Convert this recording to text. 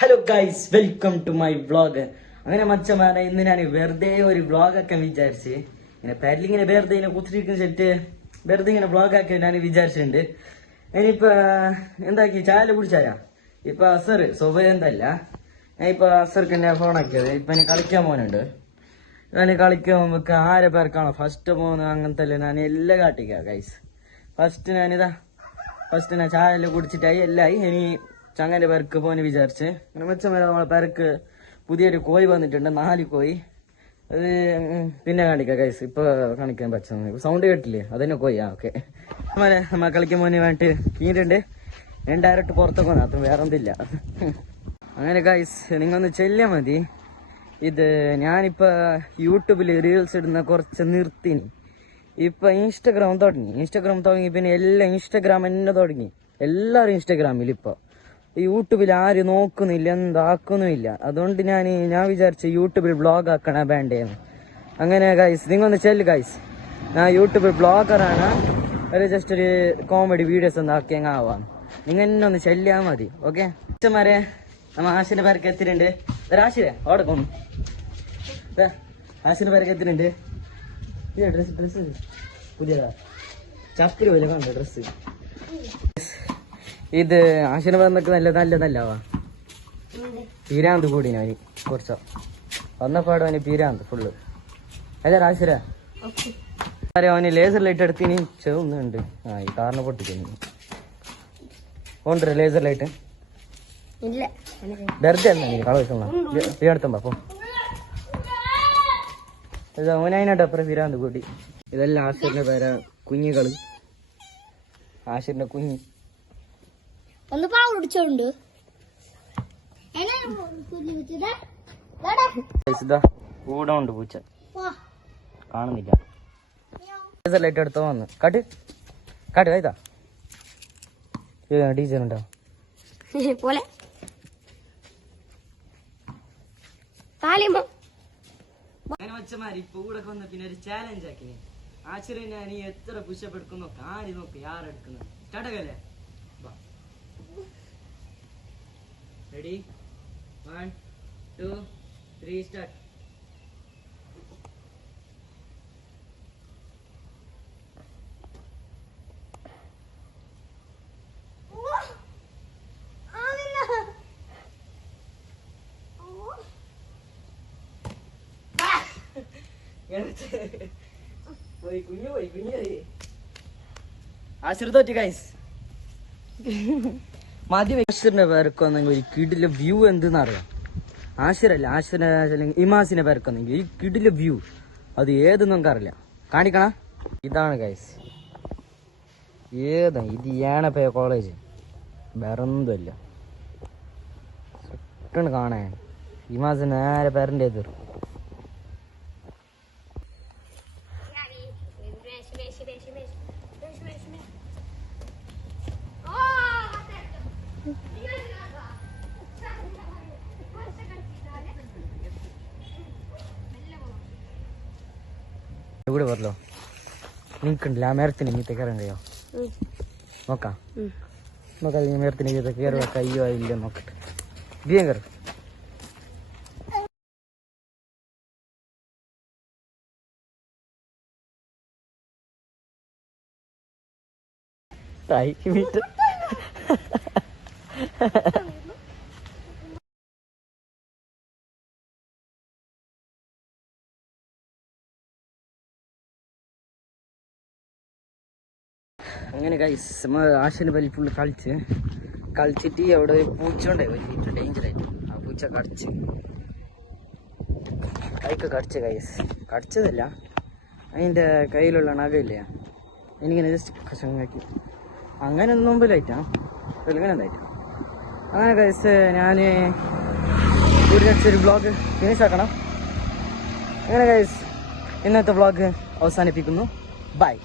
Hello guys, welcome to my vlog. അങ്ങനെ മച്ചമാരെ, ഇന്ന് ഞാൻ വെറുതെ ഒരു വ്ളോഗ് ആക്കാൻ വിചാരിച്ച് ഇങ്ങനെ പാരലിങ്ങനെ വെറുതെ ഇങ്ങനെ കുത്തിരിക്കുന്ന സെറ്റ് വെറുതെ ഇങ്ങനെ വ്ളോഗ് ആക്കി ഞാൻ വിചാരിച്ചിട്ടുണ്ട്. ഇനിയിപ്പോ എന്താക്കി ചായ കുടിച്ചായ ഇപ്പൊ അസർ സ്വഭയന്തല്ല. ഞാൻ ഇപ്പൊ അസർക്ക് എന്നെ ഫോൺ ആക്കിയത്. ഇപ്പൊ ഞാൻ കളിക്കാൻ പോകുന്നുണ്ട്. ഞാൻ കളിക്കാൻ പോകുമ്പോ ആരെ പേർക്കാണോ ഫസ്റ്റ് പോകുന്നത് അങ്ങനത്തെ അല്ലേ ഞാൻ എല്ലാം കാട്ടിക്ക ഗൈസ്. ഫസ്റ്റ് ഞാൻ ചായ എല്ലാം കുടിച്ചിട്ടായി എല്ലായി. ഇനി ചങ്ങന്റെ പേർക്ക് പോകാൻ വിചാരിച്ച് മെച്ചമേലെ നമ്മളെ പേർക്ക് പുതിയൊരു കോഴി വന്നിട്ടുണ്ട്, 4 കോഴി. അത് പിന്നെ കാണിക്കാം ഗൈസ്, ഇപ്പൊ കാണിക്കാൻ പറ്റും. സൗണ്ട് കേട്ടില്ലേ? അതന്നെ കോഴി. ഓക്കെ, നമ്മ കളിക്കാൻ പോകാൻ വേണ്ടിട്ട് കീഞ്ഞിട്ടുണ്ട്. ഞാൻ ഡയറക്റ്റ് പുറത്തൊക്കെ വന്നു, അത് വേറെ ഒന്നില്ല. അങ്ങനെ ഗൈസ്, നിങ്ങൊന്ന് ചെല്ലിയാൽ മതി. ഇത് ഞാനിപ്പോ യൂട്യൂബിൽ റീൽസ് ഇടുന്ന കുറച്ച് നിർത്തിന്. ഇപ്പൊ ഇൻസ്റ്റഗ്രാം തുടങ്ങി. പിന്നെ എല്ലാം ഇൻസ്റ്റഗ്രാം തന്നെ തുടങ്ങി. എല്ലാരും ഇൻസ്റ്റഗ്രാമിൽ. ഇപ്പൊ യൂട്യൂബിൽ ആരും നോക്കുന്നില്ല, എന്താക്കുന്നുമില്ല. അതുകൊണ്ട് ഞാൻ വിചാരിച്ചു യൂട്യൂബിൽ ബ്ലോഗ് ആക്കണ വേണ്ടേന്ന്. അങ്ങനെ ഗൈസ്, നിങ്ങൊന്ന് ചെല്ല് ഗൈസ്. ഞാൻ യൂട്യൂബിൽ ബ്ലോഗറാണ്. ഒരു ജസ്റ്റ് ഒരു കോമഡി വീഡിയോസ് ഒന്ന് ആക്കിയങ്ങ് ആവാം. നിങ്ങൾ എന്നെ ഒന്ന് ചെല്ലിയാൽ മതി. ഓക്കെ അച്ഛന്മാരെ, നമ്മ ആശിന്റെ പേരൊക്കെ എത്തിയിട്ടുണ്ട്. ആശിരെ അവിടെ കൊന്നു. ആശിന്റെ പേരൊക്കെ എത്തിയിട്ടുണ്ട്. ഡ്രസ് പുതിയതാ, ചപ്പില് പോലെ കണ്ടോ ഡ്രസ്. ഇത് ആശിന് വന്നൊക്കെ നല്ലതാവാ. പീരാന്ത് കൂടിനോ അവന് കുറച്ചോ വന്നപ്പാടും അവന് പീരാന്ത് ഫുള്ള്. അല്ലേ ആശിര? അവന് ലേസർ ലൈറ്റ് എടുത്തിന് ചെറുന്നുണ്ട്. ഈ കാറിനെ പൊട്ടിക്കുന്നു. കൊണ്ടുവരാ ലേസർ ലൈറ്റ്? വെറുതെ കളവെടുത്തോ അപ്പൊ ഓനതിനായിട്ട് അപ്പുറം പീരാന്ത് കൂടി. ഇതെല്ലാം ആശിറിന്റെ പേരാ. കുഞ്ഞുകള്, ആശിറിന്റെ കുഞ്ഞ്. ഒന്ന് പാടിച്ചോണ്ട് കൂടെ ഉണ്ട് പൂച്ച, കാണുന്നില്ല. ലൈറ്റ് എടുത്തോ വന്ന് കാട്ട് കൈതാ ഡീസൽ ഉണ്ടോ പോലെ ഇപ്പൊ കൂടെ വന്ന പിന്നെ ഒരു ചാലഞ്ച് ആക്കി. ആശ്ചര്യ നീ എത്ര പുഷപ്പ് എടുക്കുന്നു കാടി നോക്ക് യാരെടുക്കുന്നു. സ്റ്റാർട്ടല്ലേ? Ready? 1, 2, 3, start. ആശ്രിതോറ്റി ഗൈസ്. ആശിറിന്റെ പേർക്ക് വന്നെങ്കിൽ ഒരു കിടിലെ വ്യൂ എന്തെന്ന് അറിയാം. ആശിരല്ല ഇമാസിന്റെ പേർക്ക് വന്നെങ്കിൽ ഈ കിടിലെ വ്യൂ അത് ഏതെന്ന് നമുക്ക് അറിയില്ല. കാണിക്കണ ഇതാണ് ഗൈസ്. ഇത് ഏണപ്പയ കോളേജ്, വേറൊന്നുമല്ല. പെട്ടെന്ന് കാണാൻ ഇമാസ് നേരെ പേരൻ്റെ എതിർ. ഇവിടെ പറഞ്ഞോ നിങ്ങൾക്കുണ്ടല്ലോ ആ മരത്തിന് ഇങ്ങനത്തെ കയറാൻ കഴിയോ? നോക്കാം ഈ മരത്തിന് ഇങ്ങനത്തെ കയറി വെക്കാം. അയ്യോ ഇല്ല, നോക്കട്ടെ. ഇതിയും കയറും. അങ്ങനെ ഗൈസ്, ആശിന്റെ പല്ലി ഫുള്ള് കളിച്ചിട്ട് അവിടെ ഒരു പൂച്ച ഉണ്ടായി, വലിയ ഡേഞ്ചറായിട്ട്. ആ പൂച്ച കടിച്ച് ഗൈസ്. കടിച്ചതല്ല, അതിൻ്റെ കയ്യിലുള്ള നഖയില്ലേ, എനിക്കിങ്ങനെ ജസ്റ്റ് കഷങ്ങാക്കി. അങ്ങനെ മുമ്പിലായിട്ടാ ഇങ്ങനെ എന്തായിട്ടാ. അങ്ങനെ ഗൈസ്, ഞാൻ ഒരു വ്ളോഗ് ഫിനിഷ് ആക്കണം. അങ്ങനെ ഗൈസ്, ഇന്നത്തെ വ്ളോഗ് അവസാനിപ്പിക്കുന്നു. ബൈ.